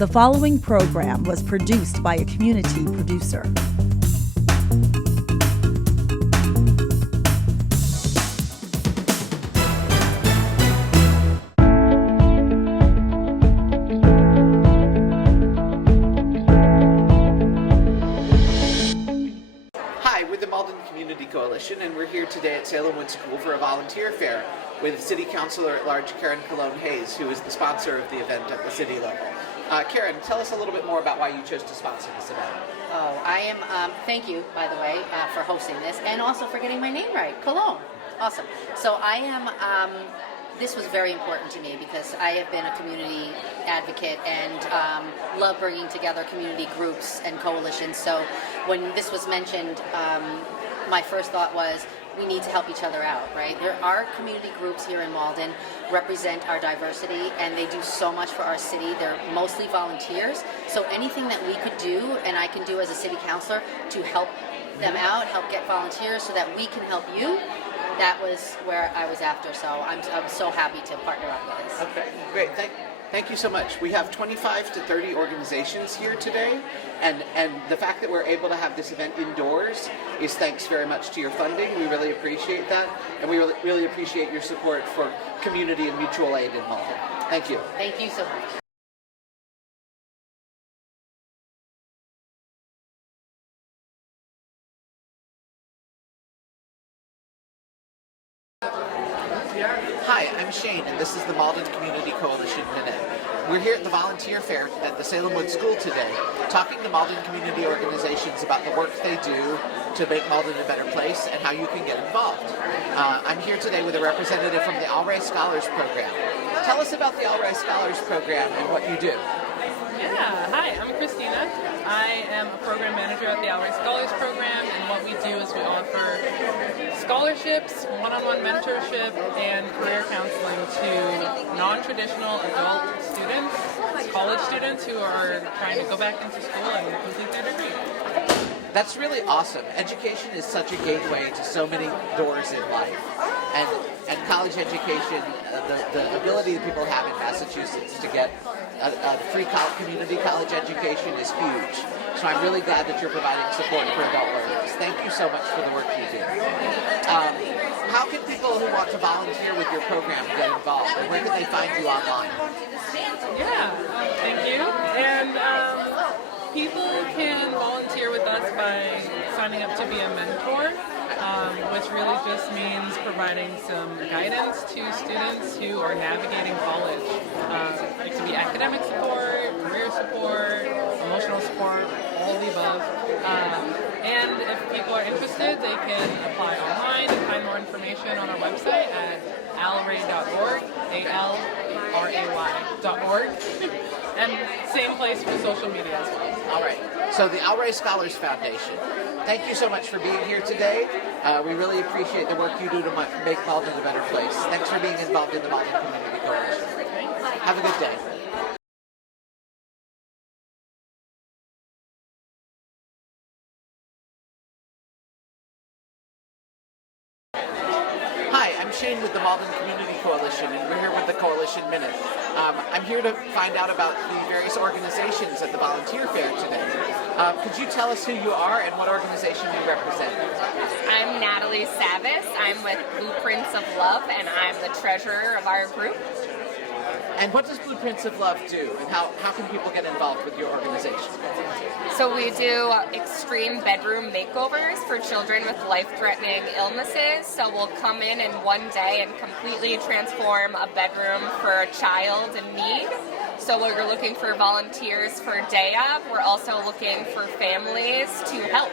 The following program was produced by a community producer. Hi, we're the Malden Community Coalition, and we're here today at Salem Wood School for a volunteer fair with City Councilor at Large Karen Cologne-Hayes, who is the sponsor of the event at the city level. Karen, tell us a little bit more about why you chose to sponsor this event. Oh, I am, thank you, by the way, for hosting this, and also for getting my name right, Cologne. Awesome. So I am, this was very important to me because I have been a community advocate and love bringing together community groups and coalitions. So when this was mentioned, my first thought was, we need to help each other out, right? There are community groups here in Malden, represent our diversity, and they do so much for our city. They're mostly volunteers, so anything that we could do, and I can do as a city councilor, to help them out, help get volunteers so that we can help you, that was where I was after, so I'm so happy to partner up with this. Okay, great. Thank you so much. We have 25 to 30 organizations here today, and the fact that we're able to have this event indoors is thanks very much to your funding. We really appreciate that, and we really appreciate your support for community and mutual aid in Malden. Thank you. Thank you so much. Hi, I'm Shane, and this is the Malden Community Coalition Minute. We're here at the volunteer fair at the Salem Wood School today, talking to Malden community organizations about the work they do to make Malden a better place and how you can get involved. I'm here today with a representative from the Alray Scholars Program. Tell us about the Alray Scholars Program and what you do. Yeah, hi, I'm Christina. I am a program manager at the Alray Scholars Program, and what we do is we offer scholarships, one-on-one mentorship, and career counseling to non-traditional adult students, college students who are trying to go back into school and complete their degree. That's really awesome. Education is such a gateway to so many doors in life. And college education, the ability that people have in Massachusetts to get a free community college education is huge. So I'm really glad that you're providing support for adult learners. Thank you so much for the work you do. How can people who want to volunteer with your program get involved, and where can they find you online? Yeah, thank you. And people can volunteer with us by signing up to be a mentor, which really just means providing some guidance to students who are navigating college. It can be academic support, career support, emotional support, all of the above. And if people are interested, they can apply online and find more information on our website at alray.org, ALRAY.org. And same place for social media as well. All right. So the Alray Scholars Foundation, thank you so much for being here today. We really appreciate the work you do to make Malden a better place. Thanks for being involved in the Malden Community Coalition. Have a good day. Hi, I'm Shane with the Malden Community Coalition, and we're here with the Coalition Minute. I'm here to find out about the various organizations at the volunteer fair today. Could you tell us who you are and what organization you represent? I'm Natalie Savis. I'm with Blueprints of Love, and I'm the treasurer of our group. And what does Blueprints of Love do, and how can people get involved with your organization? So we do extreme bedroom makeovers for children with life-threatening illnesses. So we'll come in one day and completely transform a bedroom for a child in need. So we're looking for volunteers for day of. We're also looking for families to help.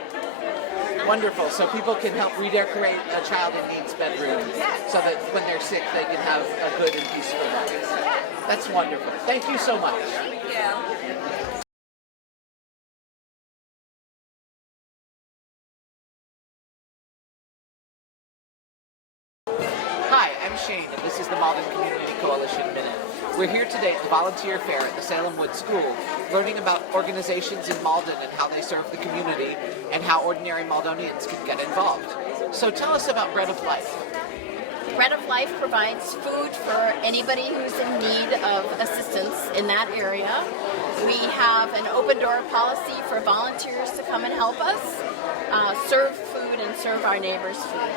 Wonderful. So people can help redecorate a child in need's bedroom so that when they're sick they can have a good and peaceful life. That's wonderful. Thank you so much. Thank you. Hi, I'm Shane, and this is the Malden Community Coalition Minute. We're here today at the volunteer fair at the Salem Wood School, learning about organizations in Malden and how they serve the community and how ordinary Maldonians can get involved. So tell us about Bread of Life. Bread of Life provides food for anybody who's in need of assistance in that area. We have an open door policy for volunteers to come and help us serve food and serve our neighbors food.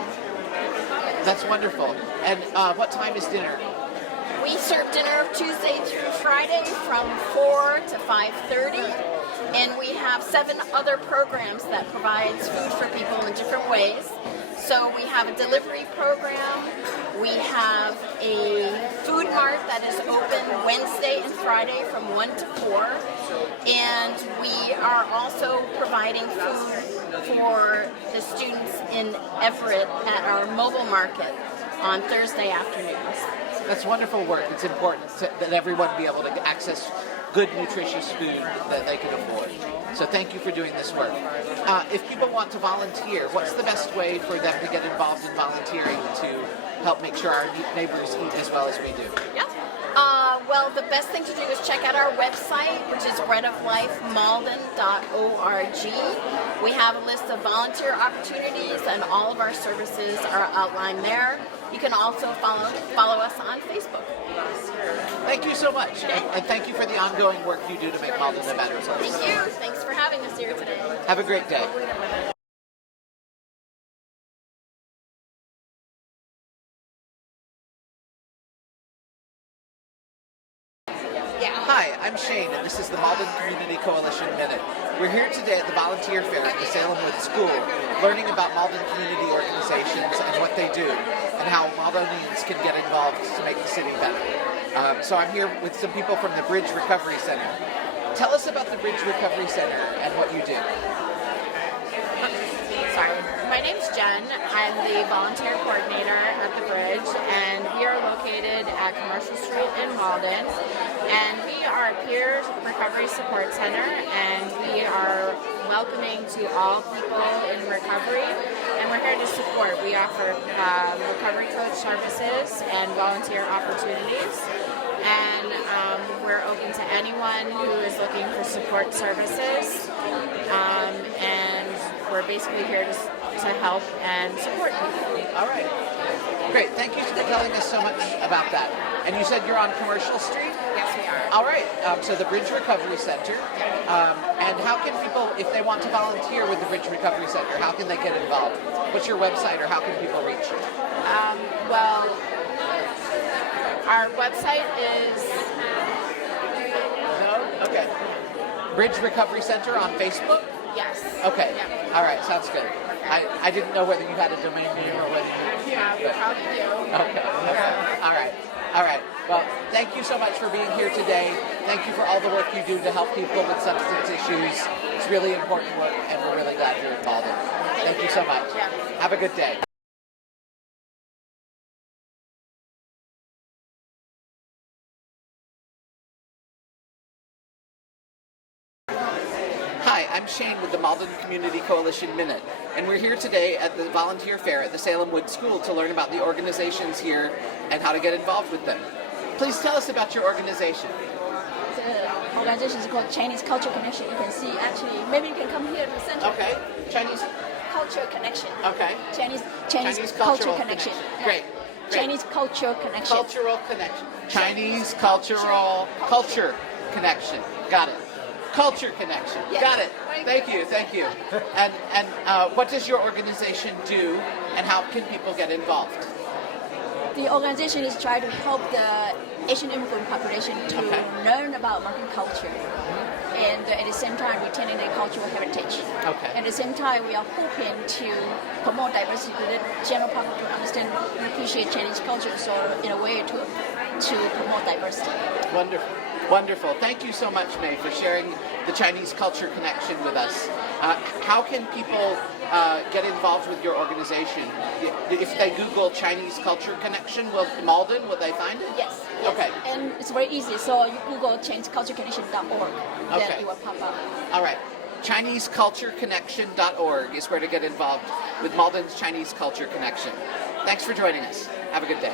That's wonderful. And what time is dinner? We serve dinner Tuesday through Friday from 4 to 5:30, and we have 7 other programs that provides food for people in different ways. So we have a delivery program, we have a food mart that is open Wednesday and Friday from 1 to 4, and we are also providing food for the students in Everett at our mobile market on Thursday afternoons. That's wonderful work. It's important that everyone be able to access good, nutritious food that they can afford. So thank you for doing this work. If people want to volunteer, what's the best way for them to get involved in volunteering to help make sure our neighbors eat as well as we do? Yeah. Well, the best thing to do is check out our website, which is breadoflifemalden.org. We have a list of volunteer opportunities, and all of our services are outlined there. You can also follow us on Facebook. Thank you so much, and thank you for the ongoing work you do to make Malden a better place. Thank you. Thanks for having us here today. Have a great day. Hi, I'm Shane, and this is the Malden Community Coalition Minute. We're here today at the Volunteer Fair at the Salem Woods School, learning about Malden community organizations and what they do, and how Maldonians can get involved to make the city better. So I'm here with some people from the Bridge Recovery Center. Tell us about the Bridge Recovery Center and what you do. Sorry. My name's Jen. I'm the volunteer coordinator at the Bridge, and we are located at Commercial Street in Malden. And we are a peer recovery support center, and we are welcoming to all people in recovery, and we're here to support. We offer recovery coach services and volunteer opportunities, and we're open to anyone who is looking for support services, and we're basically here to help and support people. All right. Great. Thank you for telling us so much about that. And you said you're on Commercial Street? Yes, we are. All right. So the Bridge Recovery Center. And how can people, if they want to volunteer with the Bridge Recovery Center, how can they get involved? What's your website, or how can people reach you? Well, our website is... No? Okay. Bridge Recovery Center on Facebook? Yes. Okay. Yeah. All right. Sounds good. I didn't know whether you had a domain name or whether you... Yeah, we probably do. Okay. All right. All right. Well, thank you so much for being here today. Thank you for all the work you do to help people with substance issues. It's really important work, and we're really glad you're involved in it. Thank you so much. Yeah. Have a good day. Hi, I'm Shane with the Malden Community Coalition Minute, and we're here today at the Volunteer Fair at the Salem Woods School to learn about the organizations here and how to get involved with them. Please tell us about your organization. The organization is called Chinese Culture Connection. You can see actually, maybe you can come here to the center. Okay. Chinese. Culture Connection. Okay. Chinese Cultural Culture Connection. Great. Great. Chinese Culture Connection. Cultural connection. Chinese cultural culture connection. Got it. Culture connection. Yes. Got it. Thank you. Thank you. And what does your organization do, and how can people get involved? The organization is trying to help the Asian immigrant population to learn about American culture, and at the same time retaining their cultural heritage. Okay. At the same time, we are hoping to promote diversity to the general public to understand and appreciate Chinese culture, so in a way to promote diversity. Wonderful. Wonderful. Thank you so much, May, for sharing the Chinese Culture Connection with us. How can people get involved with your organization? If they Google Chinese Culture Connection, will they find it? Yes. Okay. And it's very easy. So you Google ChineseCultureConnection.org, then Okay. it will pop up. All right. ChineseCultureConnection.org is where to get involved with Malden's Chinese Culture Connection. Thanks for joining us. Have a good day.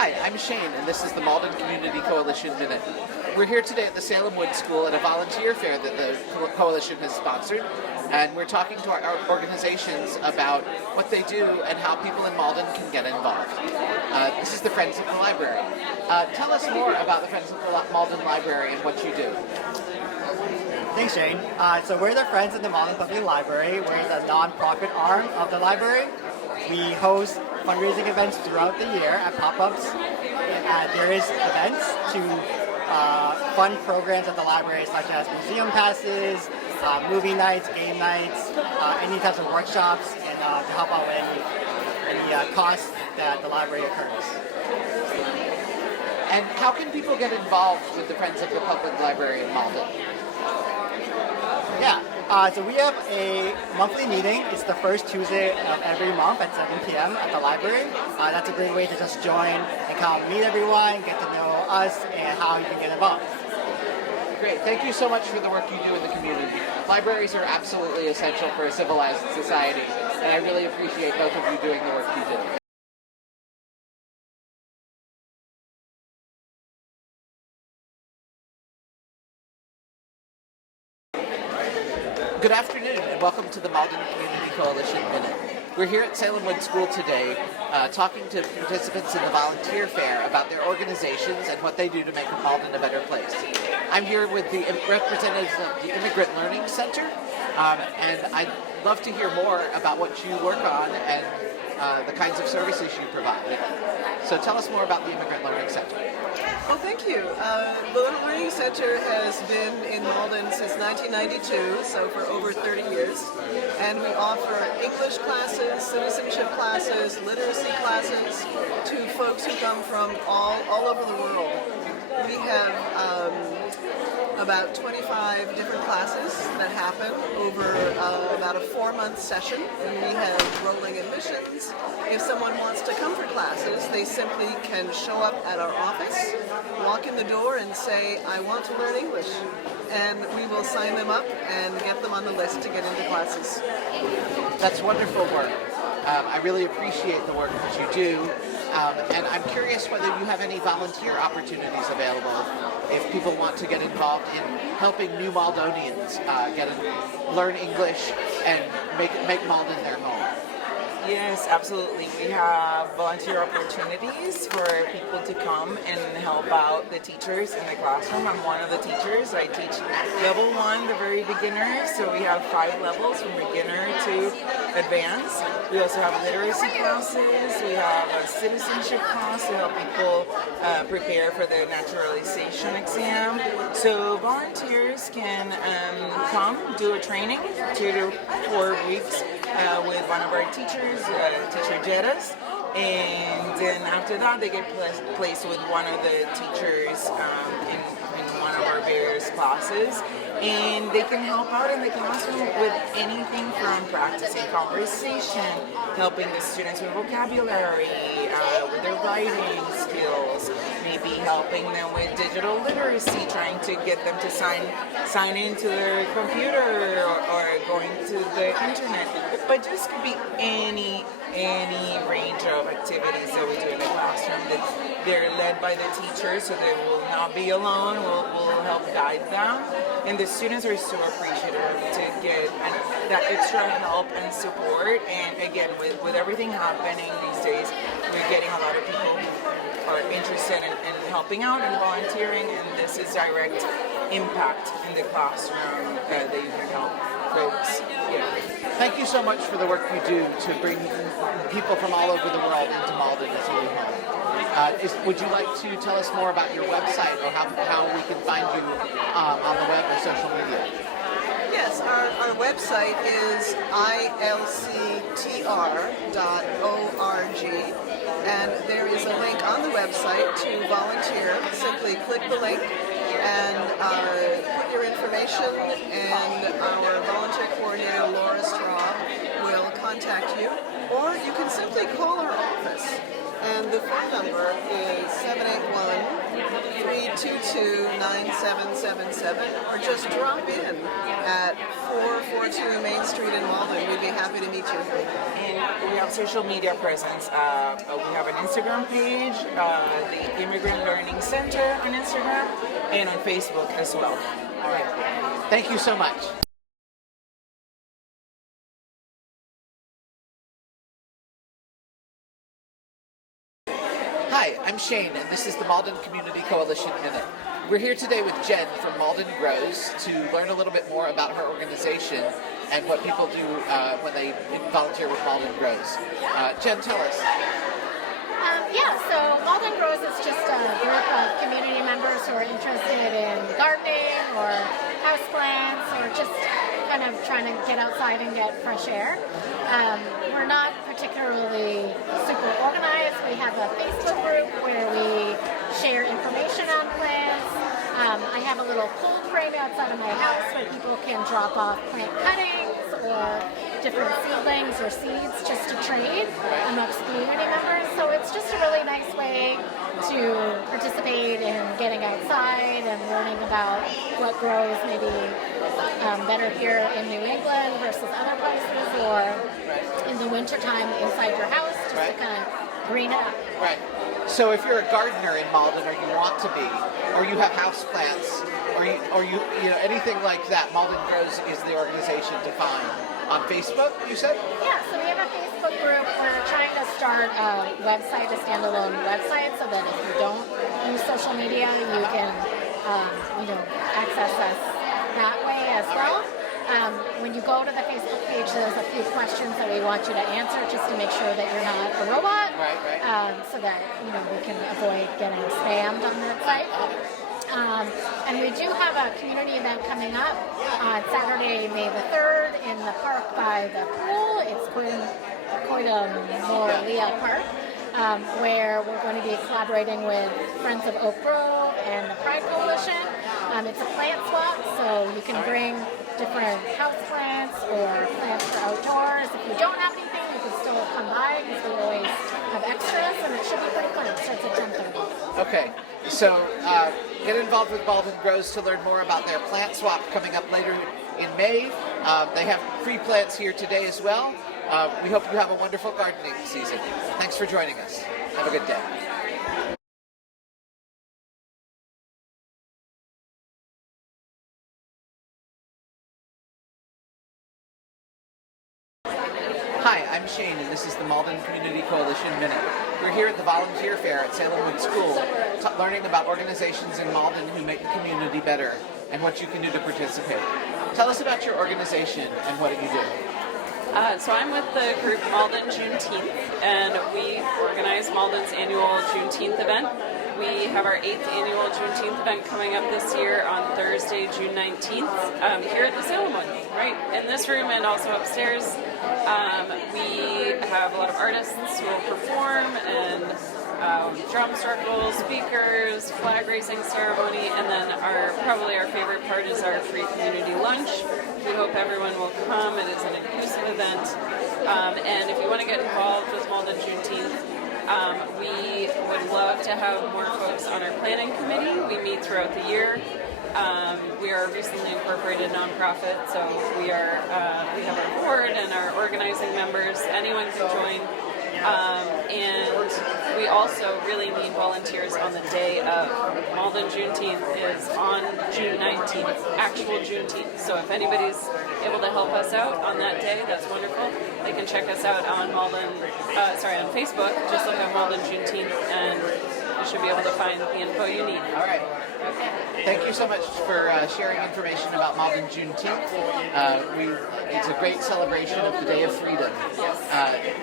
Hi, I'm Shane, and this is the Malden Community Coalition Minute. We're here today at the Salem Wood School at a volunteer fair that the coalition has sponsored, and we're talking to our organizations about what they do and how people in Malden can get involved. This is the Friends of the Library. Tell us more about the Friends of the Malden Library and what you do. Thanks, Shane. So we're the Friends of the Malden Public Library. We're the non-profit arm of the library. We host fundraising events throughout the year at pop-ups. There is events to fund programs at the library, such as museum passes, movie nights, game nights, any types of workshops, and to help out with any costs that the library incurs. And how can people get involved with the Friends of the Public Library in Malden? Yeah, so we have a monthly meeting. It's the first Tuesday of every month at 7 p.m. at the library. That's a great way to just join and kind of meet everyone, get to know us, and how you can get involved. Great. Thank you so much for the work you do in the community. Libraries are absolutely essential for a civilized society, and I really appreciate both of you doing the work you do. Good afternoon, and welcome to the Malden Community Coalition Minute. We're here at Salem Wood School today talking to participants in the volunteer fair about their organizations and what they do to make Malden a better place. I'm here with the representatives of the Immigrant Learning Center, and I'd love to hear more about what you work on and the kinds of services you provide. So tell us more about the Immigrant Learning Center. Well, thank you. The Learning Center has been in Malden since 1992, so for over 30 years. And we offer English classes, citizenship classes, literacy classes to folks who come from all over the world. We have about 25 different classes that happen over about a 4-month session, and we have rolling admissions. If someone wants to come for classes, they simply can show up at our office, walk in the door and say, I want to learn English, and we will sign them up and get them on the list to get into classes. That's wonderful work. I really appreciate the work that you do. And I'm curious whether you have any volunteer opportunities available if people want to get involved in helping new Maldonians learn English and make Malden their home. Yes, absolutely. We have volunteer opportunities for people to come and help out the teachers in the classroom. I'm one of the teachers. I teach level 1, the very beginner. So we have 5 levels from beginner to advanced. We also have literacy classes. We have a citizenship class to help people prepare for the naturalization exam. So volunteers can come do a training 2 to 4 weeks with one of our teachers, Teacher Jettas, and then after that they get placed with one of the teachers in one of our various classes, and they can help out in the classroom with anything from practicing conversation, helping the students with vocabulary, with their writing skills, maybe helping them with digital literacy, trying to get them to sign into their computer or going to the internet. But just could be any range of activities that we do in the classroom. They're led by the teachers, so they will not be alone. We'll help guide them. And the students are so appreciative to get that extra help and support. And again, with everything happening these days, we're getting a lot of people who are interested in helping out and volunteering, and this is direct impact in the classroom that you can help folks. Yeah. Thank you so much for the work you do to bring people from all over the world into Malden as a new home. Would you like to tell us more about your website or how we can find you on the web or social media? Yes, our website is ilctr.org, and there is a link on the website to volunteer. Simply click the link and put your information, and our volunteer coordinator, Laura Straw, will contact you. Or you can simply call our office, and the phone number is 781-322-9777, or just drop in at 442 Main Street in Malden. We'd be happy to meet you. And we have have social media presence. We have an Instagram page, the Immigrant Learning Center on Instagram, and on Facebook as well. All right. Thank you so much. Hi, I'm Shane, and this is the Malden Community Coalition Minute. We're here today with Jen from Malden Grows to learn a little bit more about her organization and what people do when they volunteer with Malden Grows. Jen, tell us. So Malden Grows is just a group of community members who are interested in gardening or houseplants or just kind of trying to get outside and get fresh air. We're not particularly super organized. We have a Facebook group where we share information on plants. I have a little cold frame outside of my house where people can drop off plant cuttings or different seedlings or seeds just to trade amongst community members. So it's just a really nice way to participate in getting outside and learning about what grows maybe better here in New England versus other places, or in the wintertime inside your house, just to kind of green it up. Right. So if you're a gardener in Malden, or you want to be, or you have house plants, or you know anything like that, Malden Grows is the organization to find. On Facebook, you said? Yeah, so we have a Facebook group. We're trying to start a website, a standalone website, so that if you don't use social media, you can, access us that way as well. When you go to the Facebook page, there's a few questions that we want you to answer just to make sure that you're not a robot, so that we can avoid getting spammed on that site. And we do have a community event coming up on Saturday, May the 3rd in the park by the pool. It's Coida-Morelia Park, where we're going to be collaborating with Friends of Oak Grove and the Pride Coalition. It's a plant swap, so you can bring different house plants or plants for outdoors. If you don't have anything, you can still come by because we always have extras, and it should be pretty fun. It starts at 10:30. Okay, so get involved with Malden Grows to learn more about their plant swap coming up later in May. They have free plants here today as well. We hope you have a wonderful gardening season. Thanks for joining us. Have a good day. Hi, I'm Shane, and this is the Malden Community Coalition Minute. We're here at the Volunteer Fair at Salem Wood School, learning about organizations in Malden who make the community better and what you can do to participate. Tell us about your organization and what you do. So I'm with the group Malden Juneteenth, and we organize Malden's annual Juneteenth event. We have our 8th annual Juneteenth event coming up this year on Thursday, June 19th, here at the Salem Wood, right in this room and also upstairs. We have a lot of artists who will perform, and drum circles, speakers, flag raising ceremony, and then probably our favorite part is our free community lunch. We hope everyone will come. It is an inclusive event, and if you want to get involved with Malden Juneteenth, we would love to have more folks on our planning committee. We meet throughout the year. We are a recently incorporated nonprofit, so we have our board and our organizing members. Anyone can join. And we also really need volunteers on the day of. Malden Juneteenth is on June 19th, actual Juneteenth. So if anybody's able to help us out on that day, that's wonderful. They can check us out on on Facebook. Just look at Malden Juneteenth, and you should be able to find the info you need. All right. Thank you so much for sharing information about Malden Juneteenth. It's a great celebration of the Day of Freedom.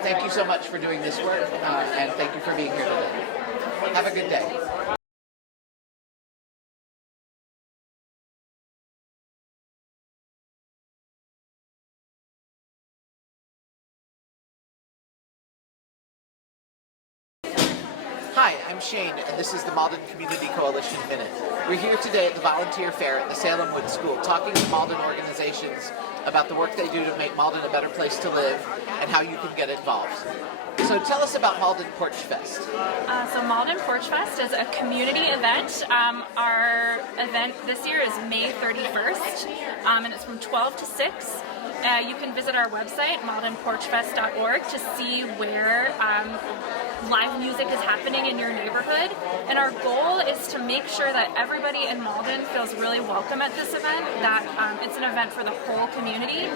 Thank you so much for doing this work, and thank you for being here today. Have a good day. Hi, I'm Shane, and this is the Malden Community Coalition Minute. We're here today at the Volunteer Fair at the Salem Wood School, talking to Malden organizations about the work they do to make Malden a better place to live and how you can get involved. So tell us about Malden Porch Fest. So Malden Porch Fest is a community event. Our event this year is May 31st, and it's from 12 to 6. you can visit our website, maldenporchfest.org, to see where live music is happening in your neighborhood. And our goal is to make sure that everybody in Malden feels really welcome at this event, that it's an event for the whole community.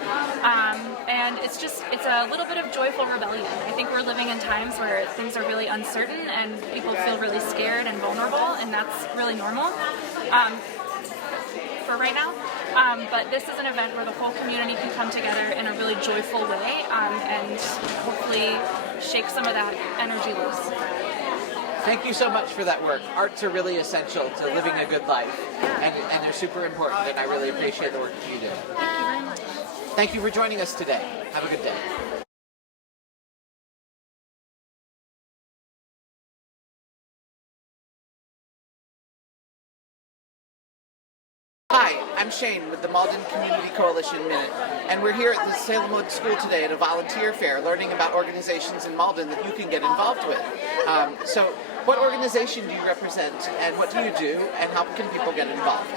And it's a little bit of joyful rebellion. I think we're living in times where things are really uncertain and people feel really scared and vulnerable, and that's really normal for right now. But this is an event where the whole community can come together in a really joyful way and hopefully shake some of that energy loose. Thank you so much for that work. Arts are really essential to living a good life, and they're super important, and I really appreciate the work that you do. Thank you very much. Thank you for joining us today. Have a good day. Hi, I'm Shane with the Malden Community Coalition Minute, and we're here at the Salem Wood School today at a volunteer fair learning about organizations in Malden that you can get involved with. So what organization do you represent, and what do you do, and how can people get involved?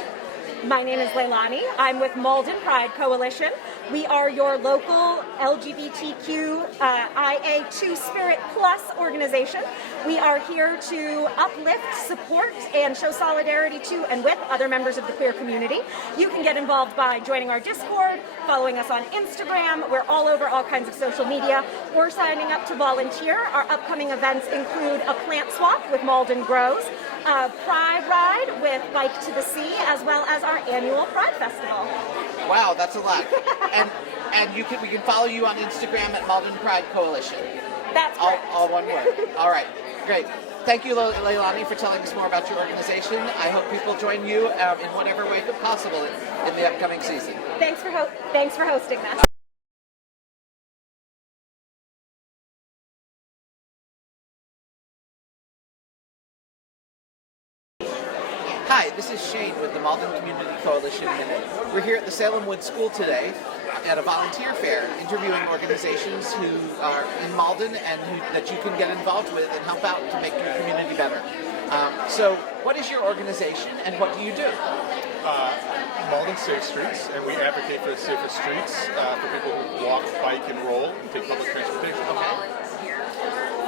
My name is Leilani. I'm with Malden Pride Coalition. We are your local LGBTQ IA 2 Spirit Plus organization. We are here to uplift, support, and show solidarity to and with other members of the queer community. You can get involved by joining our Discord, following us on Instagram. We're all over all kinds of social media, or signing up to volunteer. Our upcoming events include a plant swap with Malden Grows, a Pride Ride with Bike to the Sea, as well as our annual Pride Festival. Wow, that's a lot. And we can follow you on Instagram at Malden Pride Coalition. That's correct. All one word. All right, great. Thank you, Leilani, for telling us more about your organization. I hope people join you in whatever way possible in the upcoming season. Thanks for hosting this. Hi, this is Shane with the Malden Community Coalition Minute. We're here at the Salem Wood School today at a volunteer fair interviewing organizations who are in Malden and that you can get involved with and help out to make your community better. So what is your organization and what do you do? Malden Safe Streets, and we advocate for safer streets for people who walk, bike, and roll and take public transportation. Okay.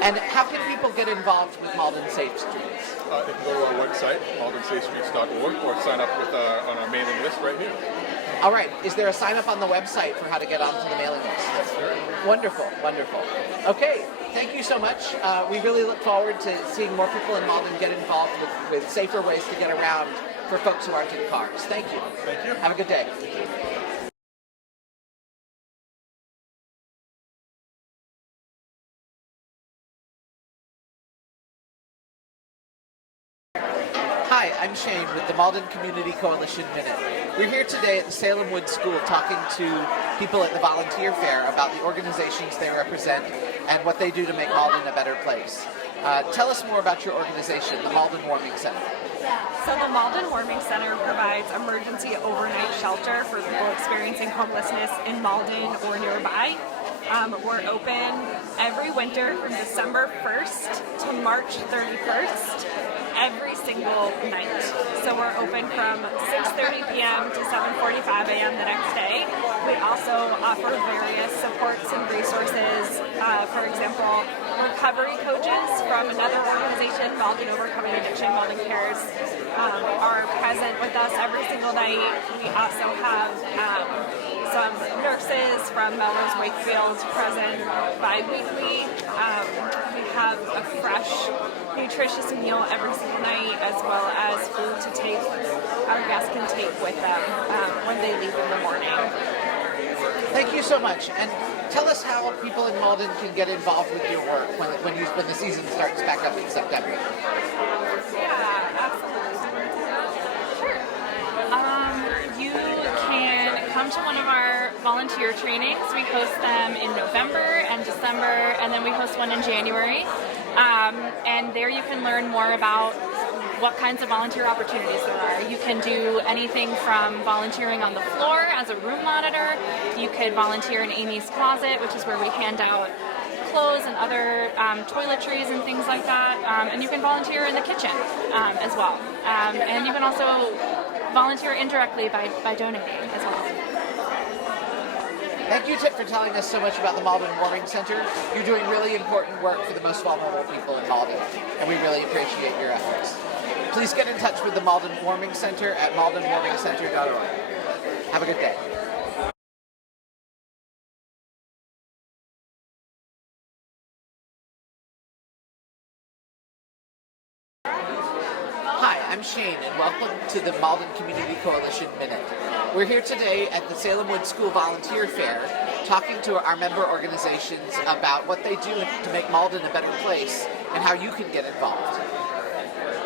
And how can people get involved with Malden Safe Streets? They can go to our website, maldensafestreets.org, or sign up on our mailing list right here. All right. Is there a sign up on the website for how to get onto the mailing list? Wonderful, wonderful. Okay, thank you so much. We really look forward to seeing more people in Malden get involved with safer ways to get around for folks who aren't in cars. Thank you. Thank you. Have a good day. Hi, I'm Shane with the Malden Community Coalition Minute. We're here today at the Salem Wood School talking to people at the volunteer fair about the organizations they represent and what they do to make Malden a better place. Tell us more about your organization, the Malden Warming Center. So the Malden Warming Center provides emergency overnight shelter for people experiencing homelessness in Malden or nearby. We're open every winter from December 1st to March 31st. Every single night. So we're open from 6:30 p.m. to 7:45 a.m. the next day. We also offer various supports and resources. For example, recovery coaches from another organization, Malden Overcoming Addiction, Malden Cares, are present with us every single night. We also have some nurses from Melrose Wakefield present bi-weekly. We have a fresh, nutritious meal every single night, as well as food to take. Our guests can take with them when they leave in the morning. Thank you so much. And tell us how people in Malden can get involved with your work when the season starts back up in September. Yeah, absolutely. Sure. You can come to one of our volunteer trainings. We host them in November and December, and then we host one in January. And there you can learn more about what kinds of volunteer opportunities there are. You can do anything from volunteering on the floor as a room monitor. You could volunteer in Amy's Closet, which is where we hand out clothes and other toiletries and things like that. And you can volunteer in the kitchen as well. And you can also volunteer indirectly by donating as well. Thank you, Tip, for telling us so much about the Malden Warming Center. You're doing really important work for the most vulnerable people in Malden, and we really appreciate your efforts. Please get in touch with the Malden Warming Center at maldenwarmingcenter.org. Have a good day. Hi, I'm Shane, and welcome to the Malden Community Coalition Minute. We're here today at the Salem Wood School Volunteer Fair, talking to our member organizations about what they do to make Malden a better place and how you can get involved.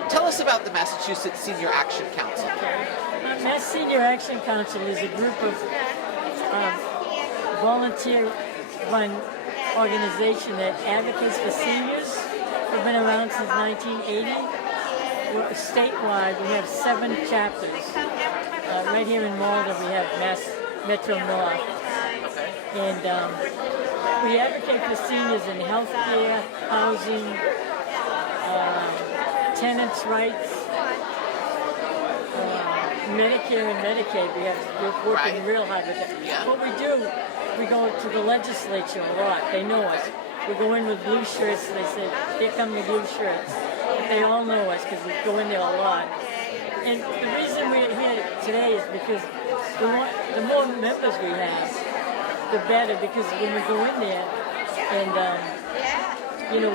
Tell us about the Massachusetts Senior Action Council. Mass Senior Action Council is a group of volunteer-run organization that advocates for seniors. We've been around since 1980. We're statewide, we have 7 chapters. Right here in Malden, we have Metro North. And we advocate for seniors in healthcare, housing, tenants' rights, Medicare and Medicaid. We're working real hard with that. Yeah. What we do, we go to the legislature a lot. They know us. We go in with blue shirts. They say, here come the blue shirts. But they all know us because we go in there a lot. And the reason we're here today is because the more members we have, the better. Because when we go in there and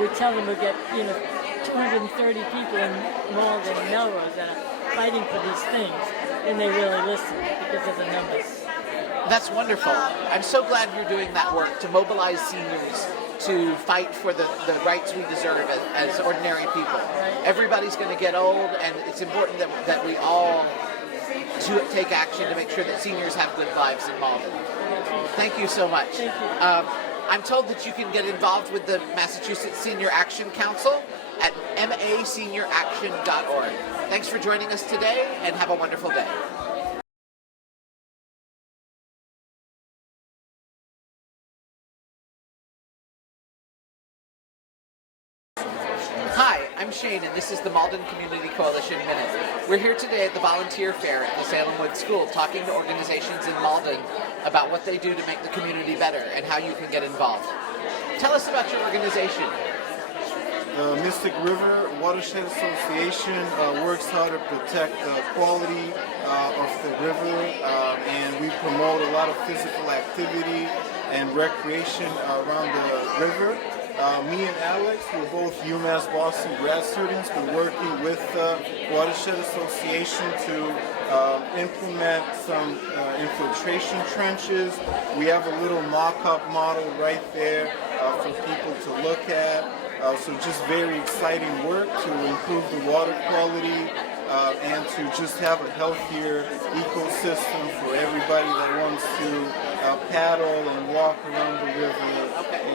we tell them we get 230 people in Malden and Melrose that are fighting for these things, and they really listen because of the numbers. That's wonderful. I'm so glad you're doing that work to mobilize seniors to fight for the rights we deserve as ordinary people. Everybody's going to get old, and it's important that we all take action to make sure that seniors have good lives in Malden. Thank you so much. Thank you. I'm told that you can get involved with the Massachusetts Senior Action Council at maseniораction.org. Thanks for joining us today, and have a wonderful day. Hi, I'm Shane, and this is the Malden Community Coalition Minute. We're here today at the Volunteer Fair at the Salem Wood School, talking to organizations in Malden about what they do to make the community better and how you can get involved. Tell us about your organization. The Mystic River Watershed Association works hard to protect the quality of the river, and we promote a lot of physical activity and recreation around the river. Me and Alex, we're both UMass Boston grad students. We're working with the Watershed Association to implement some infiltration trenches. We have a little mock-up model right there for people to look at. So just very exciting work to improve the water quality and to just have a healthier ecosystem for everybody that wants to paddle and walk around the river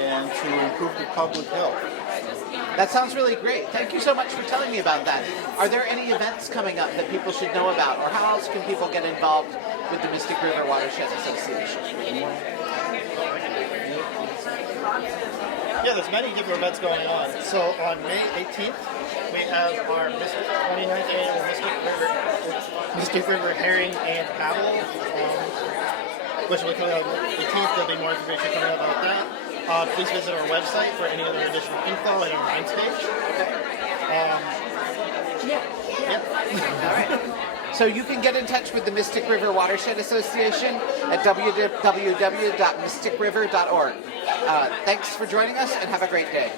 and to improve the public health. That sounds really great. Thank you so much for telling me about that. Are there any events coming up that people should know about, or how else can people get involved with the Mystic River Watershed Association? Yeah, there's many different events going on. So on May 18th, we have our 29th annual Mystic River Herring and Paddle, which will be coming out on the 18th. There'll be more information coming out about that. Please visit our website for any other additional info and our Minds page. All right. So you can get in touch with the Mystic River Watershed Association at www.mysticriver.org. Thanks for joining us, and have a great day.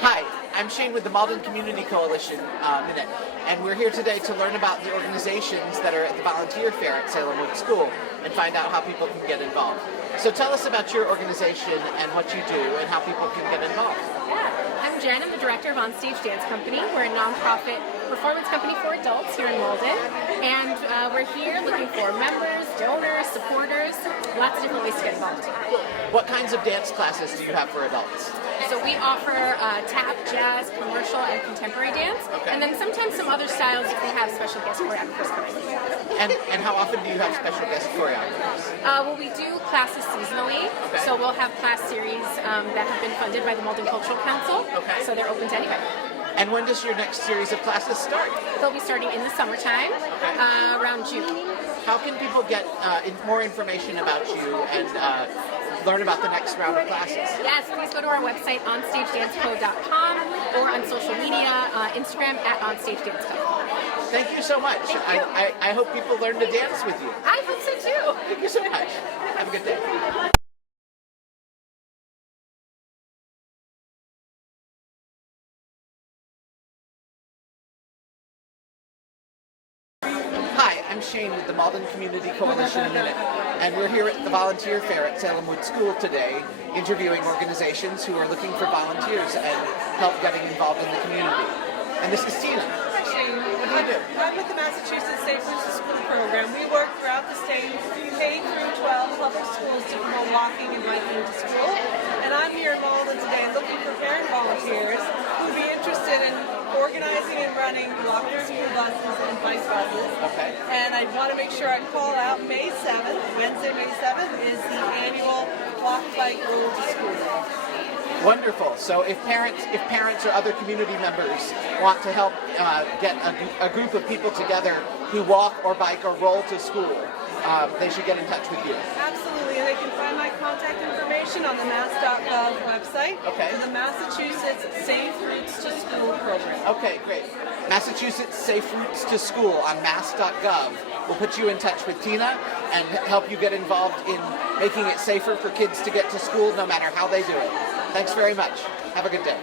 Hi, I'm Shane with the Malden Community Coalition Minute, and we're here today to learn about the organizations that are at the Volunteer Fair at Salem Wood School and find out how people can get involved. So tell us about your organization and what you do and how people can get involved. I'm Jen. I'm the director of Onstage Dance Company. We're a nonprofit performance company for adults here in Malden, and we're here looking for members, donors, supporters, lots of different ways to get involved. What kinds of dance classes do you have for adults? So we offer tap, jazz, commercial, and contemporary dance, and then sometimes some other styles if we have special guest choreographers coming. And how often do you have special guest choreographers? choreographers? Well, we do classes seasonally, so we'll have class series that have been funded by the Malden Cultural Council, so they're open to anybody. And when does your next series of classes start? They'll be starting in the summertime, around June. How can people get more information about you and learn about the next round of classes? Yes, please go to our website, onstagedanceco.com, or on social media, Instagram at onstagedanceco. Thank you so much. I hope people learn to dance with you. I hope so too. Thank you so much. Have a good day. Hi, I'm Shane with the Malden Community Coalition Minute, and we're here at the Volunteer Fair at Salem Wood School today, interviewing organizations who are looking for volunteers and help getting involved in the community. And this is Tina. Hi, Shane. What do you do? I'm with the Massachusetts Safe Routes to School program. We work throughout the state, K through 12 public schools to promote walking and biking to school. And I'm here in Malden today looking for parent volunteers who would be interested in organizing and running walker school buses and bike buses. Okay. And I want to make sure I call out May 7th, Wednesday, May 7th, is the annual Walk, Bike, Roll to School Day. Wonderful. So if parents or other community members want to help get a group of people together who walk or bike or roll to school, they should get in touch with you. Absolutely, and they can find my contact information on the mass.gov website. Okay. For the Massachusetts Safe Routes to School program. Okay, great. Massachusetts Safe Routes to School on mass.gov will put you in touch with Tina and help you get involved in making it safer for kids to get to school no matter how they do it. Thanks very much. Have a good day.